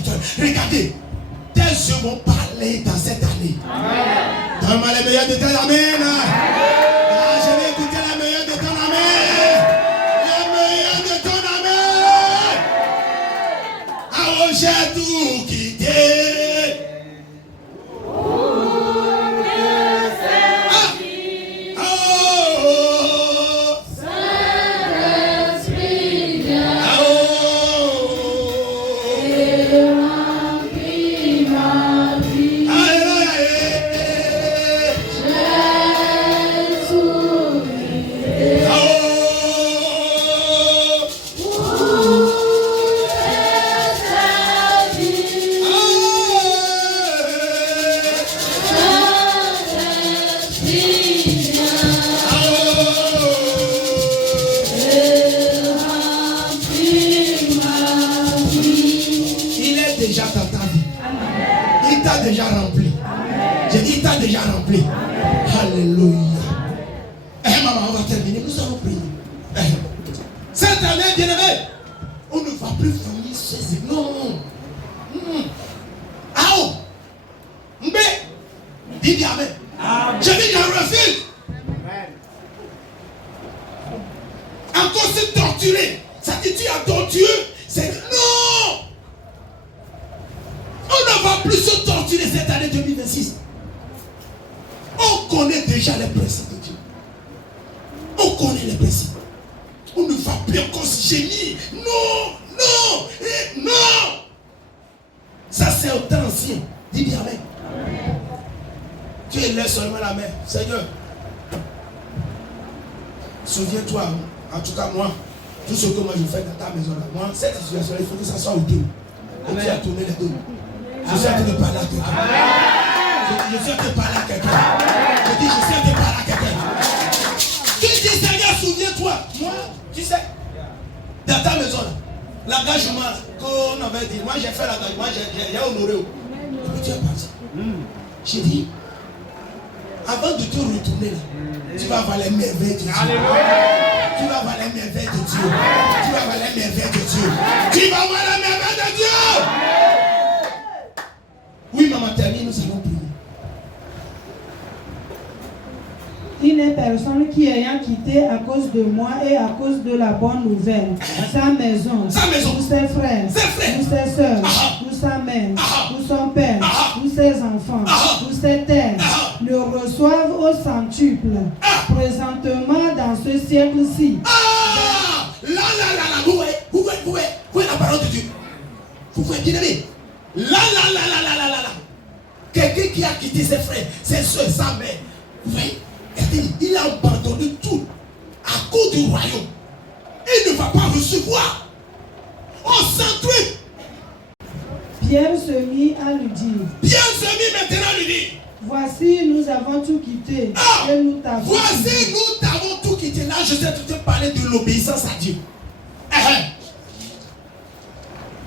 auditeur. Regardez, tes yeux vont parler dans cette année. Donne-moi les meilleurs de tes amen. Je vais écouter la meilleure de ton amen. La meilleure de ton amen. Ah, j'ai tout quitté. Alléluia. Maman, on va terminer. Nous allons prier. Cette année, bien-aimé, on ne va plus finir ces non. Aou. Mbé. Dis bien amen. Je dis j'en refuse. Encore se torturer. Ça dit tu as torturé. C'est non. On ne va plus se torturer cette année 2026. On connaît déjà les principes de Dieu. On connaît les principes. On ne va plus encore se gémir. Non, non, et non. Ça c'est au temps ancien. Dis bien amen. Tu laisses seulement la main. Seigneur, souviens-toi, en tout cas moi, tout ce que moi je fais dans ta maison là, moi, cette situation, il faut que ça soit au dos. Et tu as tourné les dos. Je suis en train de parler à quelqu'un. Je suis en train de parler à quelqu'un. Je dis, je suis en train de parler à quelqu'un. Tu dis, Seigneur, souviens-toi. Moi, tu sais, dans ta maison, l'engagement qu'on avait dit, moi j'ai fait l'engagement, j'ai honoré. Et puis tu es parti. J'ai dit, avant de te retourner là, tu vas voir les merveilles de Dieu. Tu vas voir les merveilles de Dieu. Tu vas voir les merveilles de Dieu. Tu vas voir les merveilles de Dieu. Oui, maman, termine, nous allons prier. Une personne qui ayant quitté à cause de moi et à cause de la bonne nouvelle sa maison, ou ses frères, ou ses soeurs, ou sa mère, ou son père, ou ses enfants, ou ses terres, le reçoivent au centuple, présentement dans ce siècle-ci. Là, vous voyez la parole de Dieu. Vous voyez bien aimé. Là. Quelqu'un qui a quitté ses frères, ses soeurs, sa mère. Vous voyez, il a abandonné tout à cause du royaume. Il ne va pas recevoir. On s'entruit. Pierre se mit à lui dire. Pierre se mit maintenant à lui dire. Voici, nous avons tout quitté. Et nous t'avons voici, nous t'avons tout quitté. Là, je suis en train de te parler de l'obéissance à Dieu.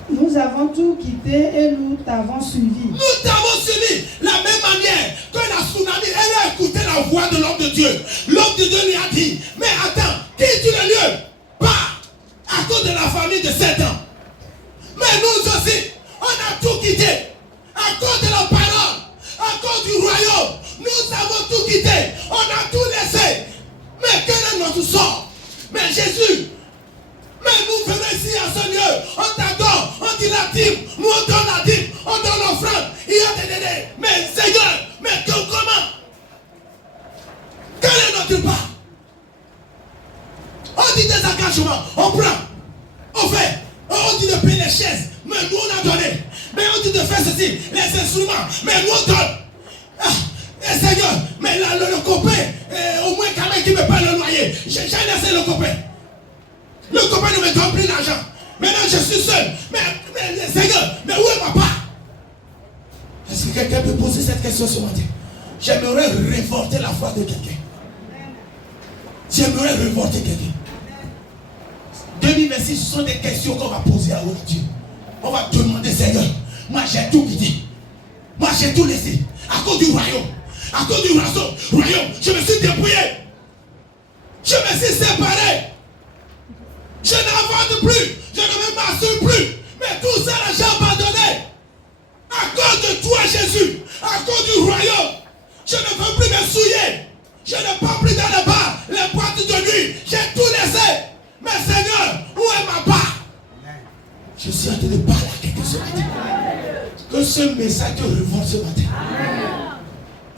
Nous avons tout quitté et nous t'avons suivi. Nous t'avons suivi. La même manière que la tsunami, elle a écouté la voix de l'homme de Dieu. L'homme de Dieu lui a dit, mais attends, quitte le lieu. Pas à cause de la famille de 7 ans. Mais nous aussi, on a tout quitté. À cause de la parole, à cause du royaume. Nous avons tout quitté. On a tout laissé. Mais quel est notre sort? Mais Jésus, mais nous venons ici à ce lieu, on t'adore, on dit la dîme, nous on donne la dîme, on donne l'offrande, il y a des délais. Mais Seigneur, mais comment? Quel est notre part? On dit des engagements, on prend, on fait, on dit de payer les chaises, mais nous on a donné. Mais on dit de faire ceci, les instruments, mais nous on donne. Et Seigneur, mais là le copain, au moins quand même qui me paye le loyer, j'ai laissé le copain. Le copain ne me donne plus l'argent. Maintenant je suis seul. Mais Seigneur, mais où est papa? Est-ce que quelqu'un peut poser cette question ce matin? J'aimerais révolter la foi de quelqu'un. J'aimerais révolter quelqu'un. 2026, ce sont des questions qu'on va poser à notre Dieu. On va demander, Seigneur, moi j'ai tout quitté. Moi j'ai tout laissé. À cause du royaume. À cause du royaume, je me suis dépouillé. Je me suis séparé. Je n'avance plus. Je ne me massure plus. Mais tout ça, j'ai abandonné. ce matin. Que ce message te révolte ce matin.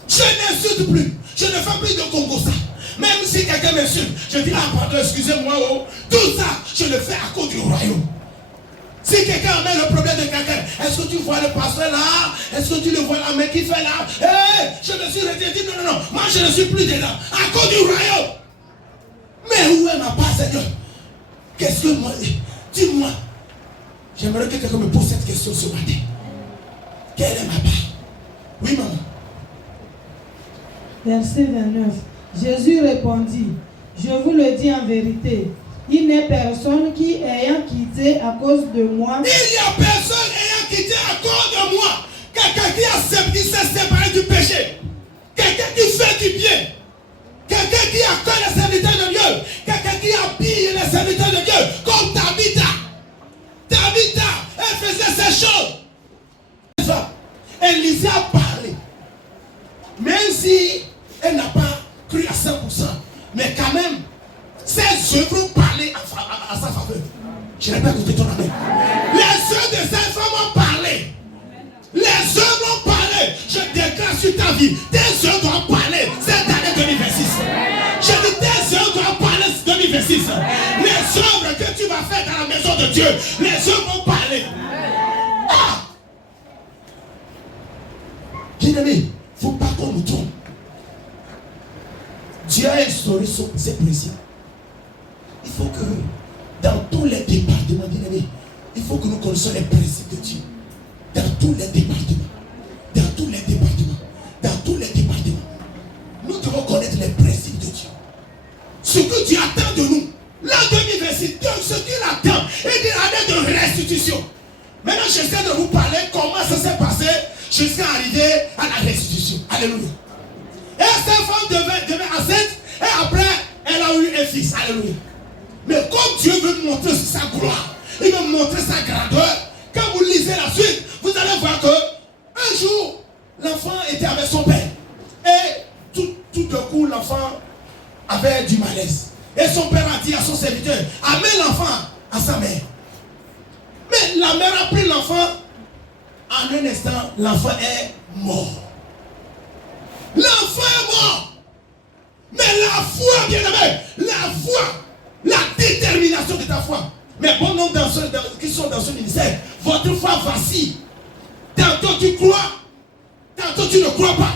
Je n'insulte plus. Je ne fais plus de Congo ça. Même si quelqu'un m'insulte, je dis pardon, excusez-moi. Oh. Tout ça, je le fais à cause du royaume. Si quelqu'un amène le problème de quelqu'un, est-ce que tu vois le pasteur là? Est-ce que tu le vois la main qui fait là? Hey, je me suis retiré. Non. Moi, je ne suis plus dedans. À cause du royaume. Mais où est ma part, Seigneur? Qu'est-ce que moi? Dis-moi. J'aimerais que quelqu'un me pose cette question ce matin. Quelle est ma part? Oui, maman. Verset 29. Jésus répondit, je vous le dis en vérité, il n'est personne qui, ayant quitté à cause de moi... Il n'y a personne ayant quitté à cause de moi. Quelqu'un qui s'est séparé du péché. Quelqu'un qui fait du bien. Quelqu'un qui accueille les serviteurs de Dieu. Quelqu'un qui habille les serviteurs de Dieu. Comme Tabitha. Tabitha, elle faisait ces choses. Élisée a parlé. Même si elle n'a pas cru à 100%. Mais quand même, ses œuvres ont parlé à sa faveur. Je n'ai pas écouté ton amen. Les œuvres de cette femme ont parlé. Les œuvres ont parlé. Je déclare sur ta vie. Tes œuvres doivent parler cette année 2026. Je dis tes œuvres doivent parler 2026. Les œuvres que tu vas faire dans la maison de Dieu, les œuvres vont parler. Ah! Bien-aimé, il ne faut pas qu'on nous trompe. Dieu a instauré ses principes. Il faut que dans tous les départements, bien-aimé, il faut que nous connaissions les principes de Dieu. Dans tous les départements. Dans tous les départements. Dans tous les départements. Nous devons connaître les principes de Dieu. Ce que Dieu attend de nous. L'an 2026, ce qu'il attend est une année de restitution. Maintenant, j'essaie de vous parler comment ça s'est passé jusqu'à arriver à la restitution. Alléluia. Et cette femme devait enceinte et après, elle a eu un fils. Alléluia. Mais comme Dieu veut montrer sa gloire, il veut montrer sa grandeur, quand vous lisez la suite, vous allez voir que un jour, l'enfant était avec son père. Et tout d'un coup, l'enfant avait du malaise. Et son père a dit à son serviteur, amène l'enfant à sa mère. Mais la mère a pris l'enfant. En un instant, l'enfant est mort. L'enfant est mort. Mais la foi, bien-aimé, la foi, la détermination de ta foi. Mais bon nombre qui sont dans ce ministère, votre foi vacille. Tantôt tu crois, tantôt tu ne crois pas.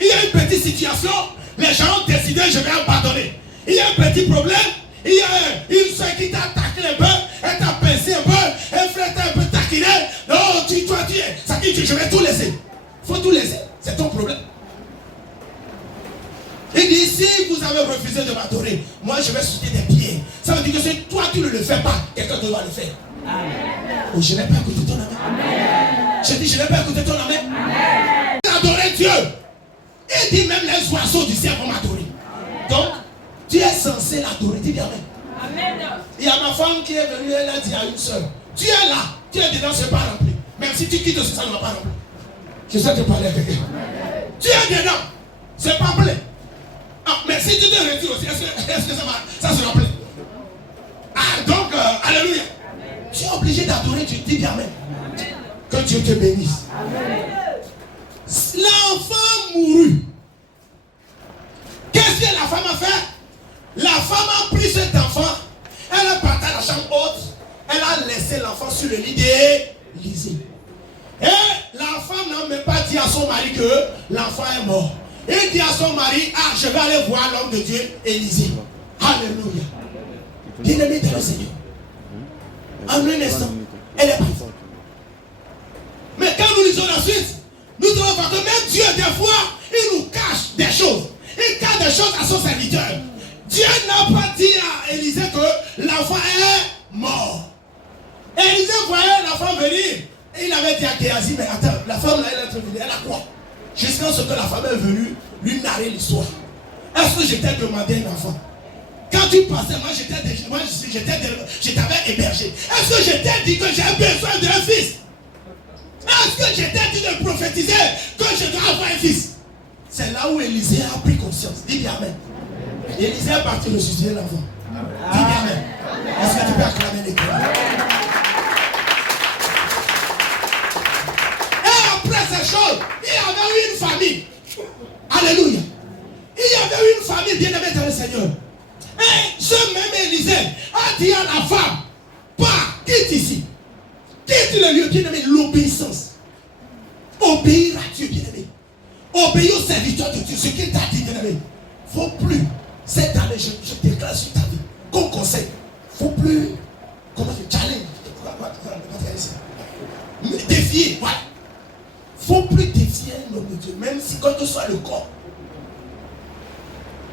Il y a une petite situation, les gens ont décidé, je vais abandonner. Il y a un petit problème, il y a une soeur qui t'a attaqué un peu, elle t'a pincé un peu, un frère t'a un peu taquiné. Non, toi tu es, ça dit je vais tout laisser. Il faut tout laisser, c'est ton problème. Il dit, si vous avez refusé de m'adorer, moi je vais sauter des pieds. Ça veut dire que si toi tu ne le fais pas, quelqu'un doit le faire. Oh, je n'ai pas écouté ton amen. Je dis, je n'ai pas écouté ton amen. Adorer Dieu. Il dit, même les oiseaux du ciel vont m'adorer. Donc, tu es censé l'adorer. Dis bien amen. Il y a ma femme qui est venue, elle a dit à une soeur, tu es là, tu es dedans, c'est pas rempli. Même si tu quittes, ça ne va pas remplir. Je sais te parler à quelqu'un. Tu es dedans, c'est pas plein. Ah, mais si tu te retires aussi, est-ce que ça se remplit? Ah, donc, alléluia. Tu es obligé d'adorer, tu dis bien amen. Que Dieu te bénisse. L'enfant mourut. Qu'est-ce que la femme a fait? La femme a pris cet enfant, elle a parti à la chambre haute, elle a laissé l'enfant sur le lit d'Élisée. Et la femme n'a même pas dit à son mari que l'enfant est mort. Il dit à son mari, ah, je vais aller voir l'homme de Dieu, Élisée. Alléluia. Bien-aimé dans le Seigneur. En un instant, elle est partie. Mais quand nous lisons la suite, nous devons voir que même Dieu, des fois, il nous cache des choses. Il cache des choses à son serviteur. Dieu n'a pas dit à Élisée que l'enfant est mort. Élisée voyait l'enfant venir. Et il avait dit à Géasi, mais attends, la femme là, elle est venue, elle a quoi? Jusqu'à ce que la femme est venue lui narrer l'histoire. Est-ce que je t'ai demandé un enfant? Quand tu passais, moi je t'avais hébergé. Est-ce que je t'ai dit que j'ai besoin d'un fils? Est-ce que je t'ai dit de prophétiser que je dois avoir un fils? C'est là où Élisée a pris conscience. Dis bien amen. Élisée est parti ressusciter l'enfant. Dis bien amen. Est-ce que tu peux acclamer l'école? chose. Il y avait eu une famille. Alléluia. Il y avait eu une famille bien-aimée dans le Seigneur. Et ce même Élisée a dit à la femme, pars, quitte ici. Quitte le lieu, bien-aimé, l'obéissance. Obéir à Dieu, bien-aimé. Obéir au serviteur de Dieu. Ce qu'il t'a dit, bien-aimé. Il ne faut plus. Cette année, je déclare sur ta vie. Comme conseil. Il ne faut plus. Comment je challenge. Défier. Voilà. Il ne faut plus défier l'homme de Dieu. Même si, quel que soit le corps.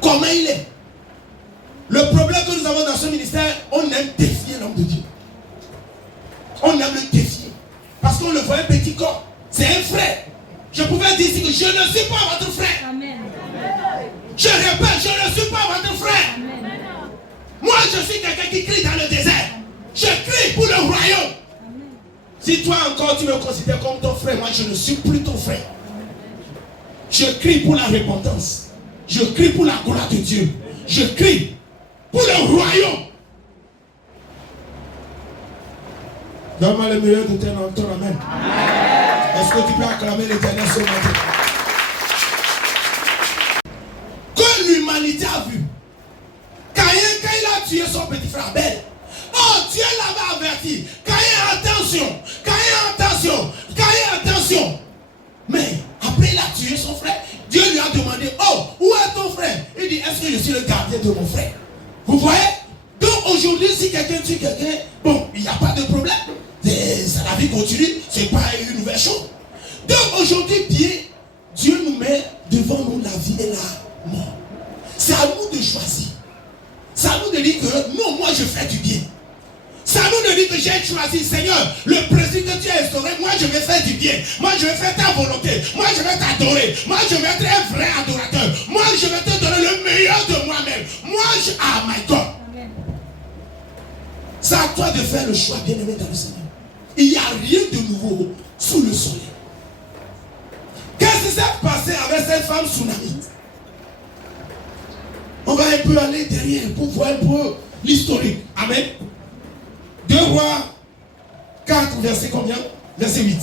Comment il est. Le problème que nous avons dans ce ministère, on aime défier l'homme de Dieu. On aime le défier. Parce qu'on le voit un petit corps. C'est un frère. Je pouvais dire ici que je ne suis pas votre frère. Amen. Je répète, je ne suis pas votre frère. Amen. Moi, je suis quelqu'un qui crie dans le désert. Je crie pour le royaume. Amen. Si toi encore tu me considères comme ton frère, moi je ne suis plus ton frère. Je crie pour la repentance. Je crie pour la gloire de Dieu. Je crie pour le royaume. Donne-moi le meilleur de ton amen. Est-ce que tu peux acclamer l'Éternel ce matin? Que l'humanité a vu. Caïn, quand il a tué son petit frère Abel, oh, Dieu l'avait averti. Caïn, attention. Caïn, attention. Caïn, attention. Mais après il a tué son frère, Dieu lui a demandé, oh, où est ton frère? Il dit, est-ce que je suis le gardien de mon frère? Vous voyez? Donc aujourd'hui, si quelqu'un tue quelqu'un, bon, il n'y a pas de problème. La vie continue, c'est pas une nouvelle chose. Donc aujourd'hui, Dieu nous met devant nous la vie et la mort. C'est à nous de choisir. C'est à nous de dire que non, moi je fais du bien. C'est à nous de dire que j'ai choisi, Seigneur, le principe que tu as instauré, moi je vais faire du bien. Moi je vais faire ta volonté. Moi je vais t'adorer. Moi je vais être un vrai adorateur. Moi je vais te donner le meilleur de moi-même. Ah my God. C'est à toi de faire le choix, bien-aimé dans le Seigneur. Il n'y a rien de nouveau sous le soleil. Qu'est-ce qui s'est passé avec cette femme tsunamite? On va un peu aller derrière pour voir un peu l'historique. Amen. 2 Rois 4, verset combien? Verset 8.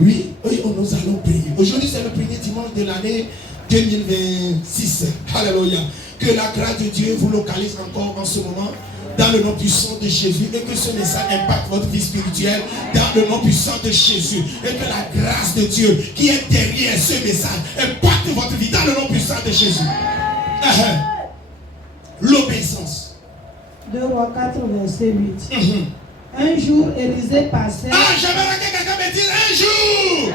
Oui, nous allons prier. Aujourd'hui, c'est le premier dimanche de l'année 2026. Alléluia. Que la grâce de Dieu vous localise encore en ce moment. Dans le nom puissant de Jésus, et que ce message impacte votre vie spirituelle dans le nom puissant de Jésus, et que la grâce de Dieu qui est derrière ce message impacte votre vie dans le nom puissant de Jésus. L'obéissance. 2 Rois 4, verset 8. Un jour, Élisée passait. J'aimerais que quelqu'un me dise un jour.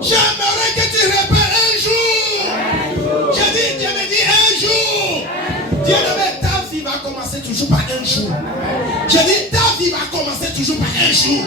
J'aimerais que tu répètes un jour. Je dis, Dieu me dit un jour. Dieu me dit, ta vie va commencer toujours par un jour. Je dis, ta vie va commencer toujours par un jour.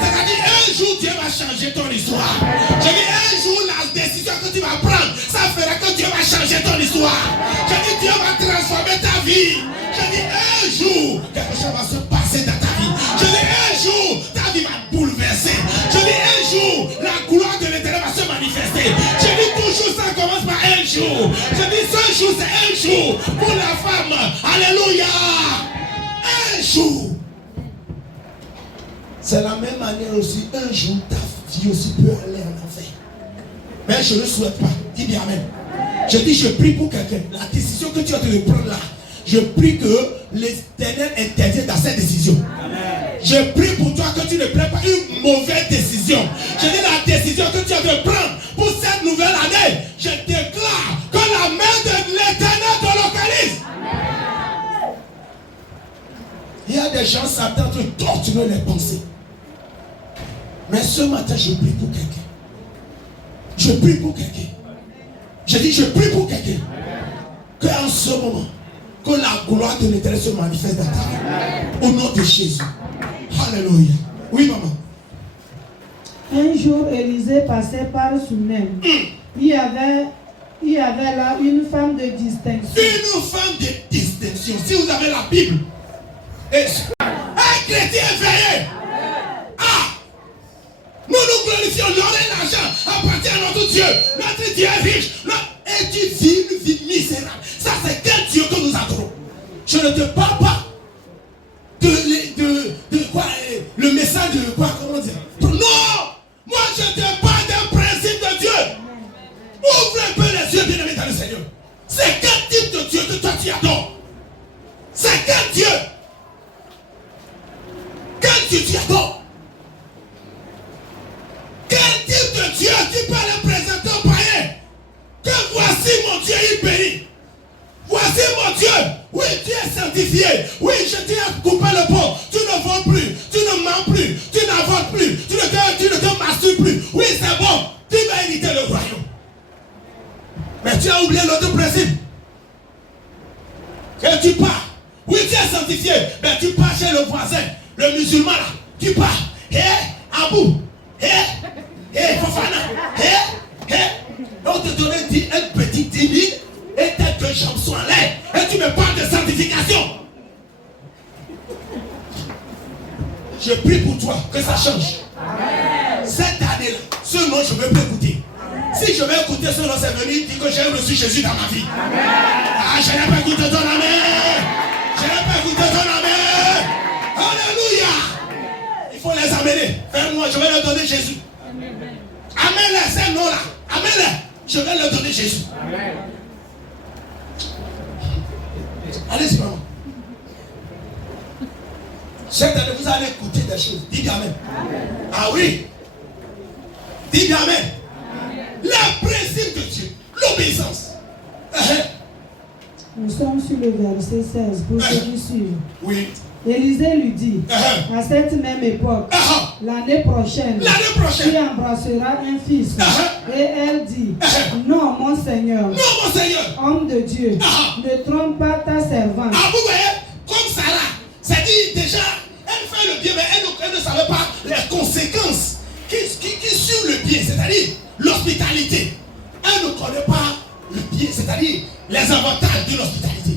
C'est-à-dire, un jour, Dieu va changer ton histoire. Je dis, un jour, la décision que tu vas prendre, ça fera que Dieu va changer ton histoire. Je dis, Dieu va transformer ta vie. Je dis, un jour, quelque chose va se passer dans ta vie. Je dis, un jour, ta vie va bouleverser. Je dis, un jour, la gloire de l'Éternel va se manifester. Je dis, toujours, ça commence par un jour. Je dis, ce jour, c'est un jour pour la femme. Alléluia. Un jour. C'est la même manière aussi. Un jour, ta vie aussi peut aller en enfer. Mais je ne le souhaite pas. Dis bien amen. Je dis, je prie pour quelqu'un. La décision que tu as de prendre là, je prie que l'Éternel intervienne dans cette décision. Amen. Je prie pour toi que tu ne prennes pas une mauvaise décision. Je dis la décision que tu as de prendre pour cette nouvelle année. Je déclare que la main de l'Éternel te localise. Amen. Il y a des gens s'attendent de torturer les pensées. Mais ce matin, je prie pour quelqu'un. Je prie pour quelqu'un. Je dis, je prie pour quelqu'un. Qu'en ce moment, que la gloire de l'Éternel se manifeste dans ta vie. Au nom de Jésus. Alléluia. Oui, maman. Un jour, Élisée passait par Sunem. Il y avait là une femme de distinction. Une femme de distinction. Si vous avez la Bible, un chrétien éveillé. Nous nous glorifions, l'or et l'argent appartient à notre Dieu. Notre Dieu est riche. Et tu vis une vie misérable. Ça, c'est quel Dieu que nous adorons. Je ne te parle pas de quoi, le message de quoi, comment dire. Non, moi je te Fofana. On te donne un petit 10 000 et tes deux jambes sont en l'air. Et tu me parles de sanctification. Je prie pour toi que ça change. Amen. Cette année-là, ce nom, je ne veux plus écouter. Si je vais écouter ce nom, c'est venu dire que j'ai reçu Jésus dans ma vie. Amen. Ah, je n'ai pas écouté ton amen. Je n'ai pas écouté ton amen. Alléluia. Il faut les amener. Fais-moi, je vais leur donner Jésus. Amène-les, ces noms-là. Amène-les. Je vais leur donner Jésus. Amen. Allez-y, maman. Cette année, vous allez écouter des choses. Dis bien amen. Ah oui. Dis bien amen. Le principe de Dieu, l'obéissance. Nous sommes sur le verset 16 pour ceux qui suivent. Oui. Élisée lui dit, à cette même époque, l'année prochaine, tu embrasseras un fils. Et elle dit, non mon Seigneur, homme de Dieu, ne trompe pas ta servante. Ah, vous voyez, comme Sarah, c'est dit déjà, elle fait le bien, mais elle ne savait pas les conséquences qui suivent le bien, c'est-à-dire l'hospitalité. Elle ne connaît pas le bien, c'est-à-dire les avantages de l'hospitalité.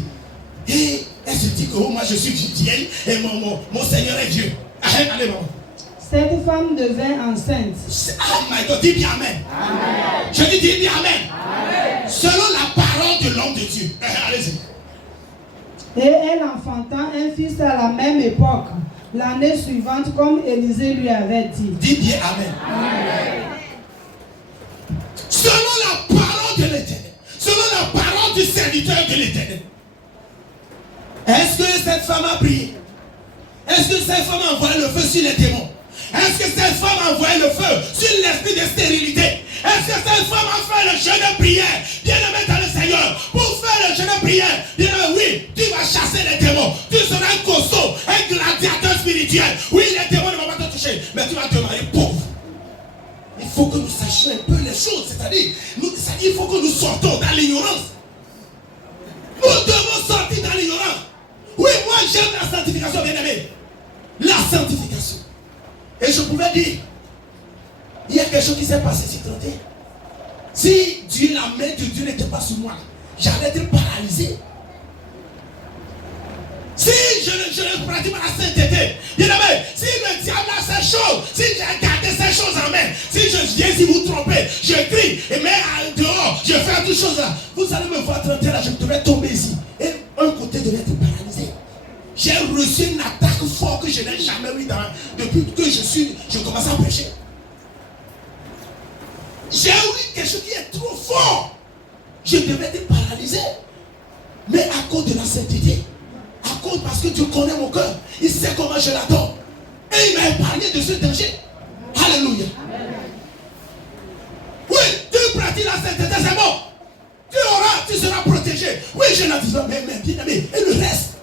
Et elle se dit que moi je suis vieille et mon Seigneur est Dieu. Allez, maman. Cette femme devint enceinte. Oh my God, dis bien amen. Amen. Je dis bien amen. Amen. Selon la parole de l'homme de Dieu. Allez-y. Et elle enfanta un fils à la même époque, l'année suivante, comme Élisée lui avait dit. Dis bien amen. Amen. Selon la parole de l'Éternel, selon la parole du serviteur de l'Éternel. Est-ce que cette femme a prié? Est-ce que cette femme a envoyé le feu sur les démons? Est-ce que cette femme a envoyé le feu sur l'esprit de stérilité? Est-ce que cette femme a fait le jeûne de prière? Bien-aimé dans le Seigneur, pour faire le jeûne de prière, bien-aimé, oui, tu vas chasser les démons. Tu seras un costaud, un gladiateur spirituel. Oui, les démons ne vont pas te toucher, mais tu vas te marier pauvre. Il faut que nous sachions un peu les choses, c'est-à-dire, il faut que nous sortons dans l'ignorance. Nous devons sortir dans l'ignorance. Oui, moi j'aime la sanctification, bien-aimé. La sanctification. Et je pouvais dire, il y a quelque chose qui s'est passé sur 31. Si Dieu, la main de Dieu n'était pas sur moi, j'allais être paralysé. Si je ne pratique pas la sainteté, bien-aimé, si le diable a ces choses, si j'ai gardé ces choses en main, si je viens si vous trompez, je crie, et mais dehors, je fais toutes choses là, vous allez me voir 31 là, je devrais tomber ici. Et un côté devait être paralysé. J'ai reçu une attaque forte que je n'ai jamais eu depuis que je commence à prêcher. J'ai eu quelque chose qui est trop fort. Je devais être paralysé. Mais à cause de la sainteté, parce que Dieu connaît mon cœur, il sait comment je l'adore. Et il m'a épargné de ce danger. Alléluia. Oui, tu pratiques la sainteté, c'est bon. Tu seras protégé. Oui, je l'ai dit, mais bien aimé. Et le reste,